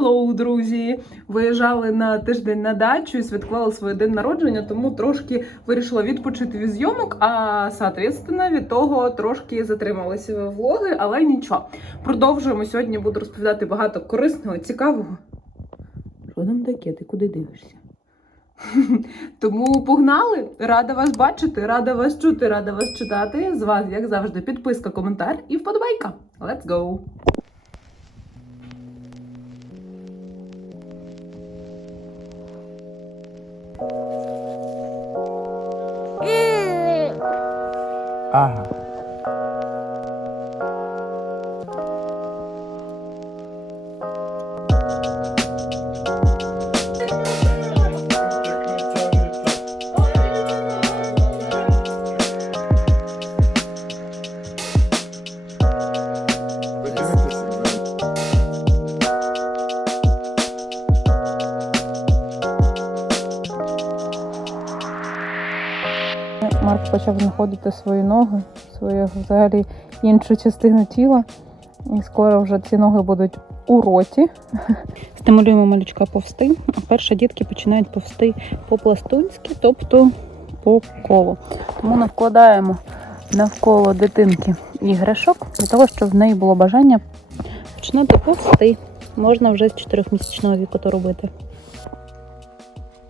Hello, друзі! Виїжджали на тиждень на дачу і святкували своє день народження, тому трошки вирішила відпочити від зйомок, а соответственно, від того трошки затрималися влоги, але нічого. Продовжуємо сьогодні. Буду розповідати багато корисного, цікавого. Що там таке? Ти куди дивишся? Тому погнали! Рада вас бачити, рада вас чути, рада вас читати. З вас, як завжди, підписка, коментар і вподобайка. Let's go! Ага. Знаходити свої ноги, свою взагалі іншу частину тіла. І скоро вже ці ноги будуть у роті. Стимулюємо малючка повсти. А перше дітки починають повсти по-пластунськи, тобто по колу. Тому не вкладаємо навколо дитинки іграшок для того, щоб в неї було бажання починати повсти. Можна вже з 4-місячного віку то робити.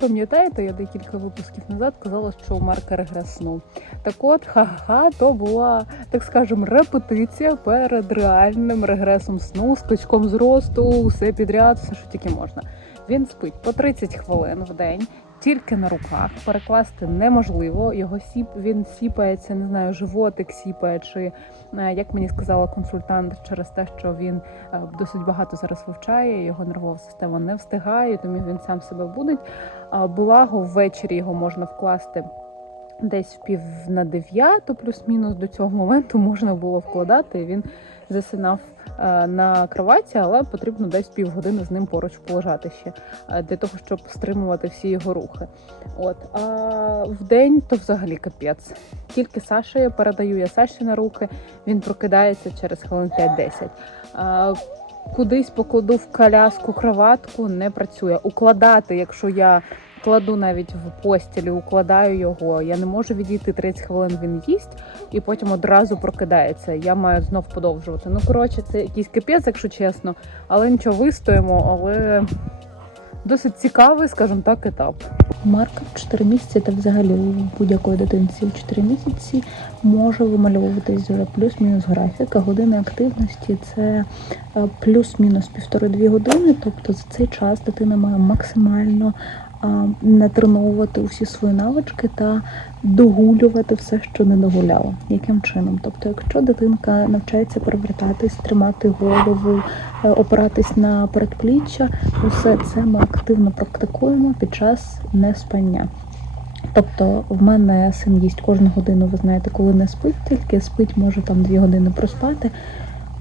Пам'ятаєте, я декілька випусків назад казала, що у Марка регресну. Так от, ха-ха, то була, так скажемо, репетиція перед реальним регресом сну, скачком зросту, все підряд, все, що тільки можна. Він спить по 30 хвилин в день, тільки на руках. Перекласти неможливо. Його сіп він сіпається, не знаю, животик сіпає, чи е, як мені сказала консультант, через те, що він е, досить багато зараз вивчає, його нервова система не встигає, тому він сам себе будить. Благо, ввечері його можна вкласти десь в пів на дев'яту, плюс-мінус до цього моменту можна було вкладати. Він засинав е, на кроваті, але потрібно десь півгодини з ним поруч полежати ще е, для того, щоб стримувати всі його рухи. От а в день то взагалі капець. Тільки Саша я передаю я Саші на руки. Він прокидається через хвилин 5-10. Кудись покладу в коляску кроватку, не працює. Укладати, якщо я кладу навіть в постілі, укладаю його. Я не можу відійти 30 хвилин. Він їсть і потім одразу прокидається. Я маю знов подовжувати. Ну коротше, це якийсь капець, якщо чесно, але нічого вистоїмо. Але досить цікавий, скажімо так, етап. Марка в 4 місяці та взагалі у будь-якої дитинці в 4 місяці може вимальовуватись вже плюс-мінус графік. А години активності це е, плюс-мінус півтори-дві години. Тобто за цей час дитина має максимально а, натреновувати усі свої навички та догулювати все, що не догуляла. Яким чином? Тобто, якщо дитинка навчається перевертатись, тримати голову, е, опиратись на передпліччя, усе це ми активно практикуємо під час неспання. Тобто в мене син їсть кожну годину, ви знаєте, коли не спить, тільки спить, може там дві години проспати.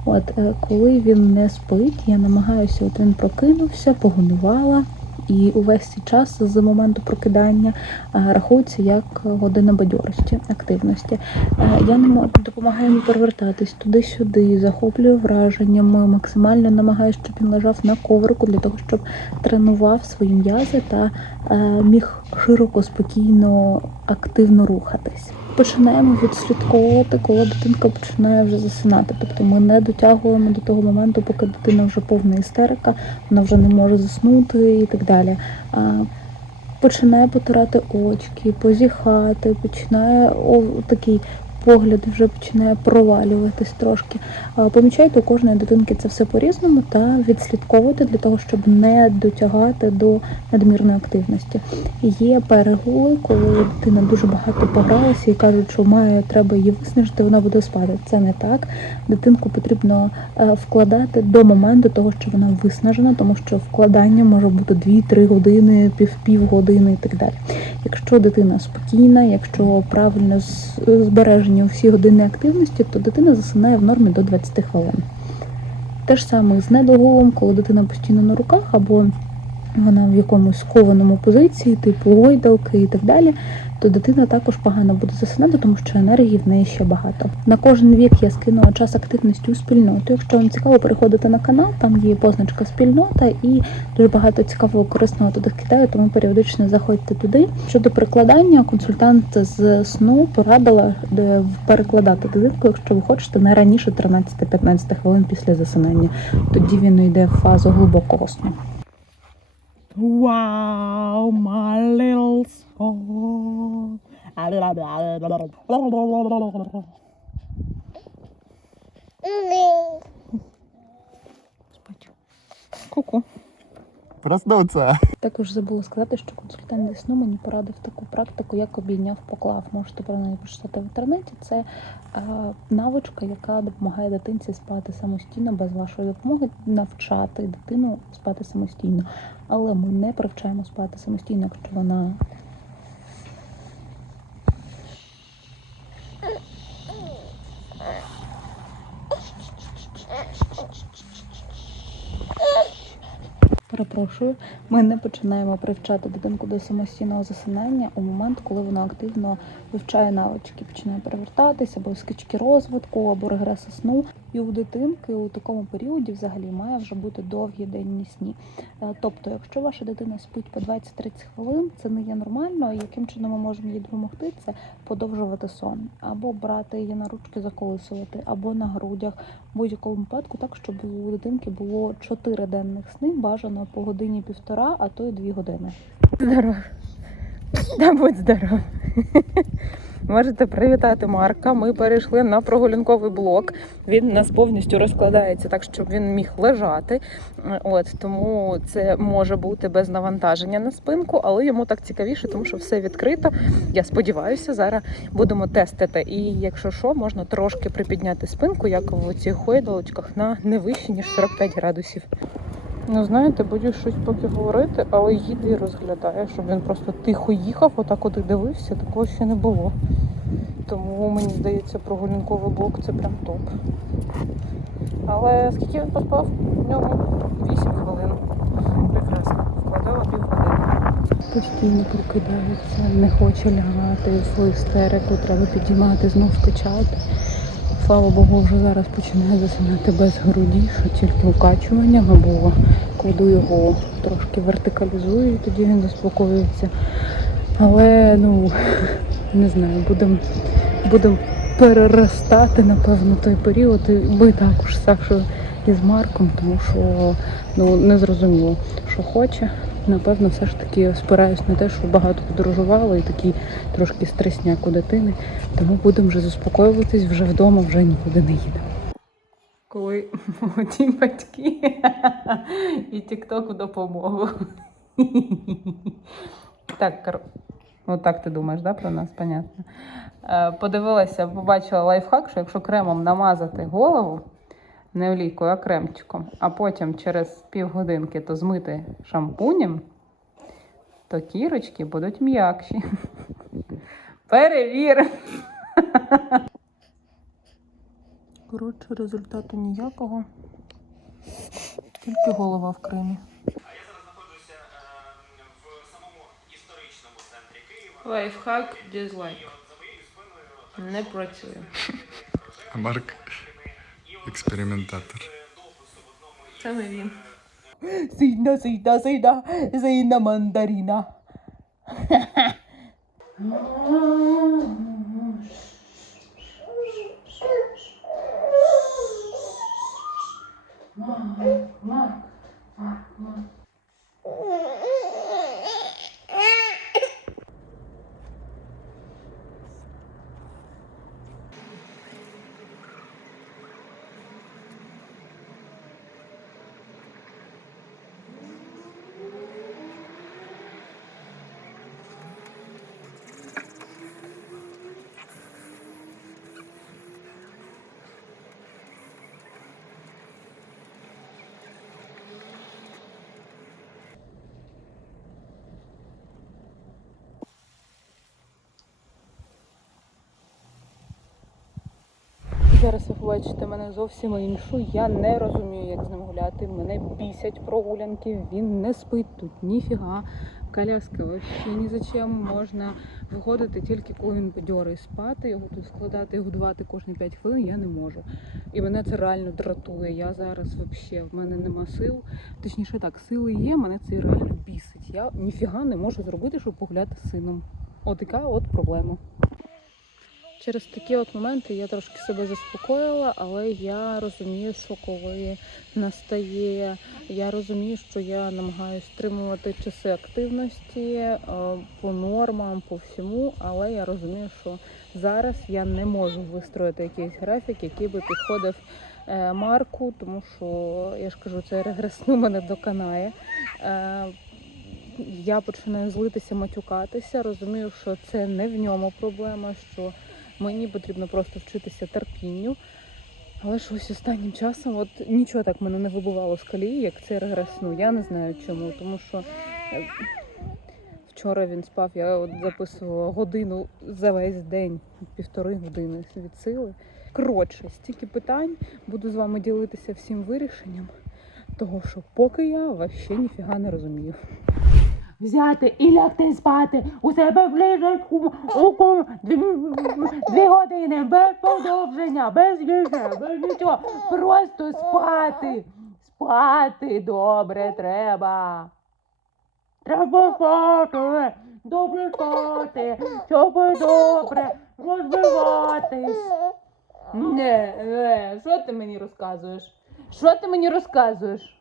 От е, коли він не спить, я намагаюся, от він прокинувся, погонувала, і увесь цей час з моменту прокидання е, рахується як година бадьорості, активності. Е, Я допомагаю йому перевертатись туди-сюди, захоплюю враженнями, максимально намагаюся, щоб він лежав на коврику для того, щоб тренував свої м'язи та е, міг широко, спокійно, активно рухатись. Починаємо відслідковувати, коли дитинка починає вже засинати. Тобто ми не дотягуємо до того моменту, поки дитина вже повна істерика, вона вже не може заснути і так далі. Починає потирати очки, позіхати, починає о, такий погляд вже починає провалюватись трошки. Помічайте у кожної дитинки це все по-різному та відслідковувати для того, щоб не дотягати до надмірної активності. Є перегули, коли дитина дуже багато погралася і кажуть, що має треба її виснажити, вона буде спати. Це не так. Дитинку потрібно е, вкладати до моменту того, що вона виснажена, тому що вкладання може бути 2-3 години, пів години і так далі. Якщо дитина спокійна, якщо правильно з- збережені всі години активності, то дитина засинає в нормі до 20 хвилин. Те ж саме з недоголом, коли дитина постійно на руках або вона в якомусь скованому позиції, типу гойдалки і так далі, то дитина також погано буде засинати, тому що енергії в неї ще багато. На кожен вік я скинула час активності у спільноту. Якщо вам цікаво, переходите на канал, там є позначка спільнота і дуже багато цікавого корисного туди кидаю, тому періодично заходьте туди. Щодо перекладання, консультант з сну порадила е, перекладати дитинку, якщо ви хочете, не раніше 13-15 хвилин після засинання. Тоді він йде в фазу глибокого сну. Wow, my little soul. Спать. Ку-ку. Проснуться. Також забула сказати, що консультант зі сну мені порадив таку практику, як обійняв поклав. Можете про неї почитати в інтернеті. Це е, навичка, яка допомагає дитинці спати самостійно без вашої допомоги, навчати дитину спати самостійно. Але ми не привчаємо спати самостійно, якщо вона Перепрошую, ми не починаємо привчати дитинку до самостійного засинання у момент, коли вона активно вивчає навички, починає перевертатися, або скачки розвитку, або регреси сну. І у дитинки у такому періоді взагалі має вже бути довгі денні сні. Е, Тобто, якщо ваша дитина спить по 20-30 хвилин, це не є нормально. Яким чином ми можемо їй допомогти, це подовжувати сон, або брати її на ручки, заколисувати, або на грудях, в будь-якому випадку, так щоб у дитинки було 4 денних сни, бажано по годині півтора, а то й 2 години. Здоров. Да будь здоров. Можете привітати Марка. Ми перейшли на прогулянковий блок. Він у нас повністю розкладається так, щоб він міг лежати. От тому це може бути без навантаження на спинку, але йому так цікавіше, тому що все відкрито. Я сподіваюся, зараз будемо тестити. І якщо що, можна трошки припідняти спинку, як в цих хойдалочках, на не вище ніж 45 градусів. Ну, знаєте, будеш щось поки говорити, але їде і розглядає, щоб він просто тихо їхав, отак от і дивився, такого ще не було. Тому мені здається, прогулянковий блок це прям топ. Але скільки він поспав? В ньому 8 хвилин. Прекрасно. Вкладала півгодини. Постійно прокидається, не хоче лягати в істерику, треба підіймати, знов качати. Слава Богу, вже зараз починає засинати без груді, що тільки укачуванням або кладу його трошки вертикалізую, і тоді він заспокоюється. Але ну не знаю, будемо будем переростати, напевно, той період. Ми також з Сашою і Марком, тому що ну не зрозуміло, що хоче. Напевно, все ж таки спираюсь на те, що багато подорожували і такий трошки стресняк у дитини. Тому будемо вже заспокоюватись вже вдома, вже нікуди не їдемо. Коли молоді батьки і тік-ток в допомогу. Так, кор... ну так ти думаєш, да, про нас, понятно. Е, Подивилася, побачила лайфхак, що якщо кремом намазати голову, не олійкою, а кремчиком, а потім через півгодинки то змити шампунем, то кірочки будуть м'якші. Перевір. Коротше, результату ніякого. Тільки голова в кремі. А я зараз знаходжуся е, в самому історичному центрі Києва. Лайфхак спиною Не працює. Марк експериментатор. Саме він. Сина, сина, сина, сина мандарина. Зараз ви побачите мене зовсім іншу. Я не розумію, як з ним гуляти. Мене бісять прогулянки. Він не спить тут ніфіга. Коляски взагалі ні за чим. Можна виходити тільки коли він бадьорий спати, його тут складати годувати кожні 5 хвилин я не можу. І мене це реально дратує. Я зараз взагалі в мене нема сил. Точніше так, сили є, мене це реально бісить. Я ніфіга не можу зробити, щоб погуляти з сином. Отака от проблема. Через такі от моменти я трошки себе заспокоїла, але я розумію, що коли настає, я розумію, що я намагаюся стримувати часи активності е, по нормам, по всьому, але я розумію, що зараз я не можу вистроїти якийсь графік, який би підходив е, Марку, тому що я ж кажу, це регрес ну, мене доконає. Е, Я починаю злитися, матюкатися, розумію, що це не в ньому проблема, що Мені потрібно просто вчитися терпінню. Але ж ось останнім часом от нічого так мене не вибивало з колії, як цей регрес сну. Я не знаю чому, тому що е, вчора він спав, я от записувала годину за весь день, півтори години від сили. Коротше, стільки питань буду з вами ділитися всім вирішенням, того що поки я вообще ніфіга не розумію. Взяти і лягти спати у себе ліжечку у ку- дві, дві години без подовження, без їжі, без нічого. Просто спати. Спати добре треба. Треба спати. Добре спати, щоб добре розвиватись. Не, не, що ти мені розказуєш? Що ти мені розказуєш?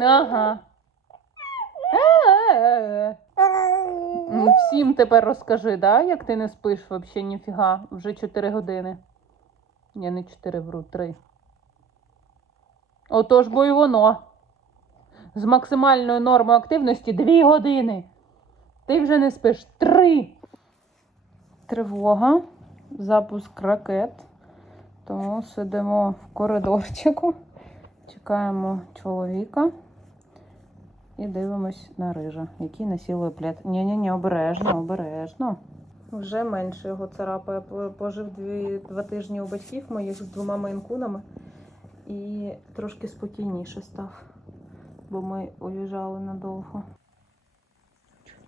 Ага. Всім тепер розкажи, да, як ти не спиш взагалі ніфіга, вже 4 години. Ні, не 4, вру, 3. Отож, бо і воно. З максимальною нормою активності 2 години. Ти вже не спиш 3. Тривога запуск ракет. Тому сидимо в коридорчику, чекаємо чоловіка і дивимось на рижа, який насілує плед. Ні-ні-ні, обережно, обережно. Вже менше його царапає. Пожив дві, два тижні у батьків моїх з двома мейнкунами і трошки спокійніше став, бо ми уїжджали надовго.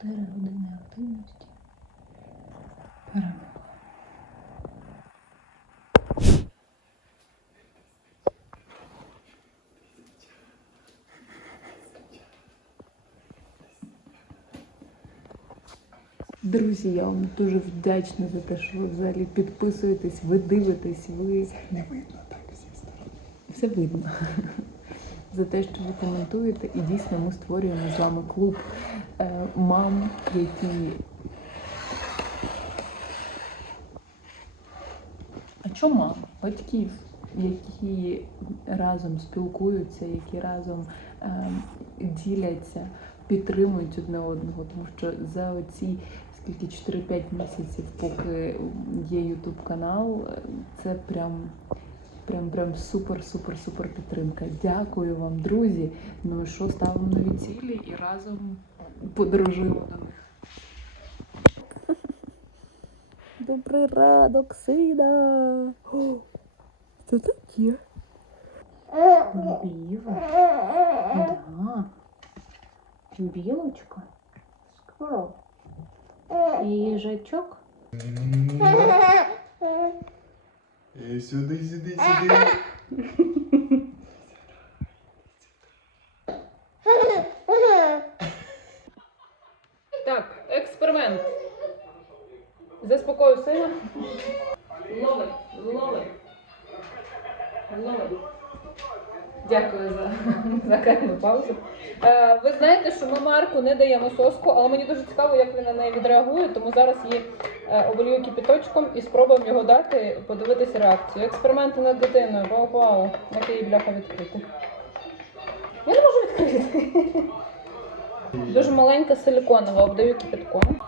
4 години активності. Друзі, я вам дуже вдячна за те, що ви взагалі підписуєтесь, ви дивитесь, ви Не видно так зі сторони. все видно. За те, що ви коментуєте, і дійсно ми створюємо з вами клуб е, мам, які. А чому мам? Батьків, які разом спілкуються, які разом е, діляться, підтримують одне одного, тому що за оці скільки 4-5 місяців, поки є Ютуб канал, це прям Прям прям супер, супер, супер підтримка. Дякую вам, друзі. Ну і що ставимо нові цілі і разом подорожуємо до них. Добрий ранок, сина. Що таке? Біла. Да. Білочка. Скоро. Їжачок. Е, Сюди, сюди, сюди. Так, експеримент. Заспокою сина. Лови, лови. Лови. Дякую за, за карну паузу. Е, ви знаєте, що ми Марку не даємо соску, але мені дуже цікаво, як він на неї відреагує, тому зараз її е, оболію кипяточком і спробуємо його дати, подивитися реакцію. Експерименти над дитиною. Вау, вау, як її бляха відкрити. Я не можу відкрити. Дуже маленька силіконова, обдаю кипятком.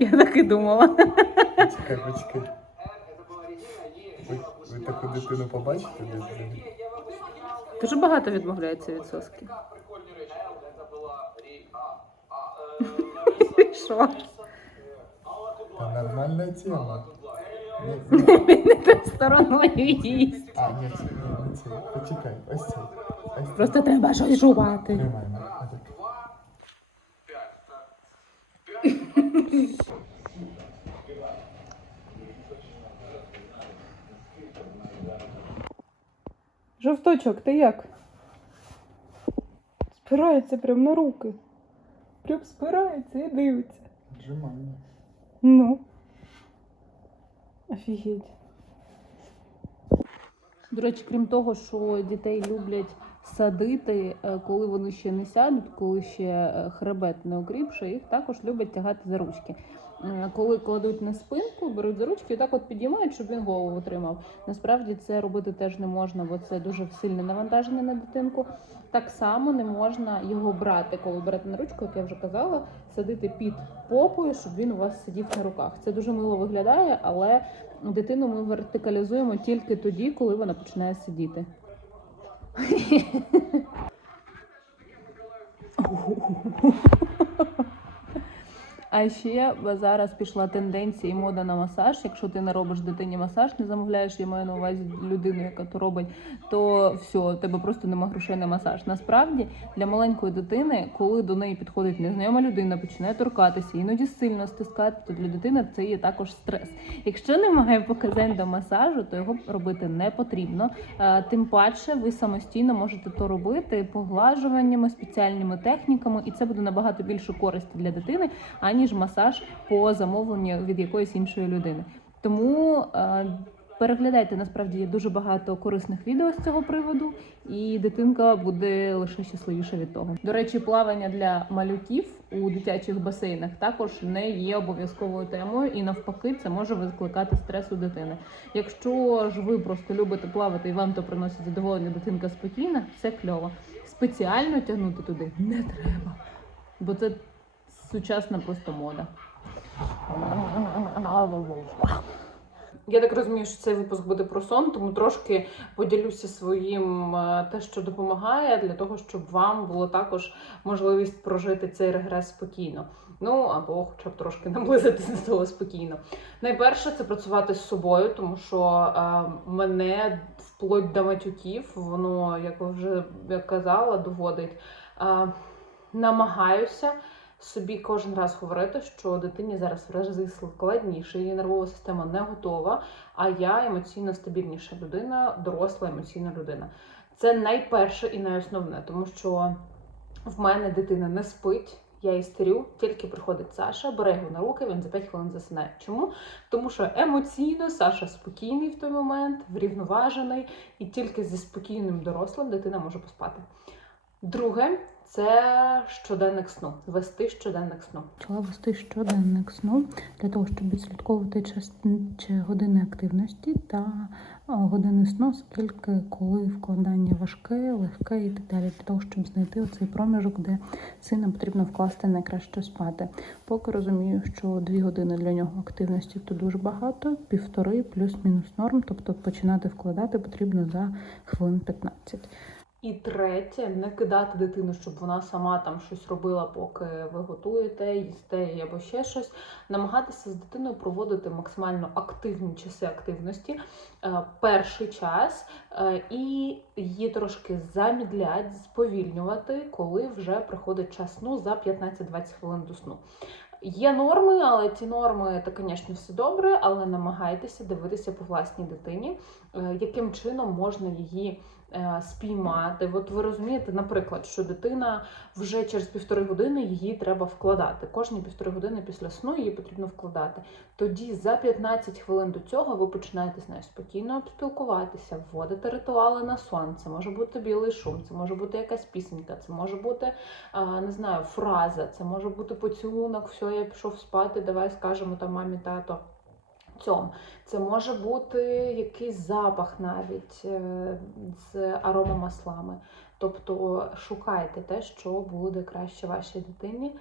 Я так і думала. Почекай, почекай. Ви, ви таку дитину побачите? десь? Дуже багато відмовляється від соски. Це. Е, Що? Та нормальна тема. Ні, ні. Він не тою стороною їсть. А, ні, це не це. Почекай, ось цей. Ось. Просто треба щось жувати. Отак. Жовточок, ти як? Спирається прям на руки. Прям спирається і дивиться. Віджимання. Ну. Офігеть. До речі, крім того, що дітей люблять садити, е, коли вони ще не сядуть, коли ще е, хребет не окріпше, їх також люблять тягати за ручки. Е, Коли кладуть на спинку, беруть за ручки і так от підіймають, щоб він голову отримав. Насправді це робити теж не можна, бо це дуже сильне навантаження на дитинку. Так само не можна його брати, коли берете на ручку, як я вже казала, садити під попою, щоб він у вас сидів на руках. Це дуже мило виглядає, але дитину ми вертикалізуємо тільки тоді, коли вона починає сидіти. Ого. А ще зараз пішла тенденція і мода на масаж. Якщо ти не робиш дитині масаж, не замовляєш, я маю на увазі людину, яка то робить, то все, тебе просто нема грошей на масаж. Насправді для маленької дитини, коли до неї підходить незнайома людина, починає торкатися, іноді сильно стискати, то для дитини це є також стрес. Якщо немає показань до масажу, то його робити не потрібно. Е, Тим паче, ви самостійно можете то робити поглажуваннями, спеціальними техніками, і це буде набагато більше користі для дитини, аніж масаж по замовленню від якоїсь іншої людини. Тому е, переглядайте насправді є дуже багато корисних відео з цього приводу, і дитинка буде лише щасливіша від того. До речі, плавання для малюків у дитячих басейнах також не є обов'язковою темою, і навпаки, це може викликати стрес у дитини. Якщо ж ви просто любите плавати і вам то приносить задоволення, дитинка спокійна, це кльово. Спеціально тягнути туди не треба, бо це сучасна просто мода. Я так розумію, що цей випуск буде про сон, тому трошки поділюся своїм е, те, що допомагає, для того, щоб вам було також можливість прожити цей регрес спокійно. Ну або хоча б трошки наблизитися до того спокійно. Найперше це працювати з собою, тому що е, мене вплоть до матюків, воно, як вже казала, доводить. Е, намагаюся собі кожен раз говорити, що дитині зараз в складніше, її нервова система не готова, а я емоційно стабільніша людина, доросла емоційна людина. Це найперше і найосновне, тому що в мене дитина не спить. Я істерю, тільки приходить Саша, бере його на руки, він за 5 хвилин засинає. Чому? Тому що емоційно Саша спокійний в той момент, врівноважений, і тільки зі спокійним дорослим дитина може поспати. Друге це щоденник сну. Вести щоденник сну. Почала вести щоденник сну для того, щоб відслідковувати час чи години активності та години сну, скільки коли вкладання важке, легке і так далі, для того, щоб знайти оцей проміжок, де сина потрібно вкласти найкраще спати. Поки розумію, що дві години для нього активності то дуже багато, півтори плюс-мінус норм, тобто починати вкладати потрібно за хвилин 15. І третє, не кидати дитину, щоб вона сама там щось робила, поки ви готуєте, їсте або ще щось. Намагатися з дитиною проводити максимально активні часи активності е, перший час е, і її трошки замідлять, сповільнювати, коли вже приходить час сну за 15-20 хвилин до сну. Є норми, але ці норми, то, звісно, все добре, але намагайтеся дивитися по власній дитині, е, яким чином можна її спіймати. От ви розумієте, наприклад, що дитина вже через півтори години її треба вкладати. Кожні півтори години після сну її потрібно вкладати. Тоді за 15 хвилин до цього ви починаєте з нею спокійно спілкуватися, вводите ритуали на сон. Це може бути білий шум, це може бути якась пісенька, це може бути не знаю, фраза, це може бути поцілунок, все, я пішов спати, давай скажемо там мамі, тато. Цьому. Це може бути якийсь запах навіть е, з аромамаслами. Тобто шукайте те, що буде краще вашій дитині.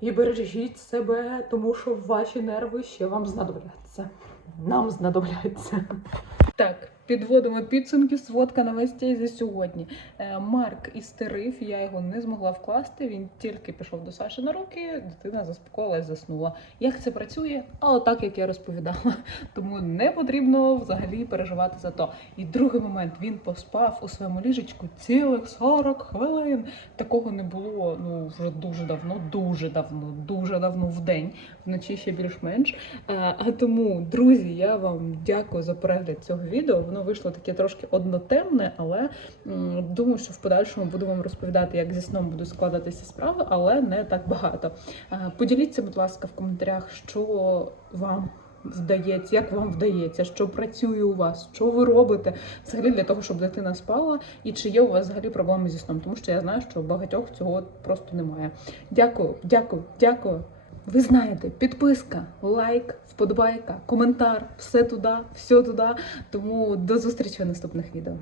І бережіть себе, тому що ваші нерви ще вам знадобляться. Нам знадобляться. Так, підводимо підсумки, сводка новостей за сьогодні. Е, Марк істерив, я його не змогла вкласти. Він тільки пішов до Саші на руки, дитина заспокоїлась, заснула. Як це працює? А отак, як я розповідала. Тому не потрібно взагалі переживати за то. І другий момент він поспав у своєму ліжечку цілих 40 хвилин. Такого не було ну вже дуже давно, дуже давно, дуже давно в день, вночі ще більш-менш. А, а тому, друзі, я вам дякую за перегляд цього відео. Воно вийшло таке трошки однотемне, але думаю, що в подальшому буду вам розповідати, як зі сном будуть складатися справи, але не так багато. Поділіться, будь ласка, в коментарях, що вам. Вдається, як вам вдається, що працює у вас, що ви робите взагалі для того, щоб дитина спала, і чи є у вас взагалі проблеми зі сном, тому що я знаю, що у багатьох цього просто немає. Дякую, дякую, дякую. Ви знаєте, підписка, лайк, вподобайка, коментар, все туди, все туди. Тому до зустрічі в наступних відео.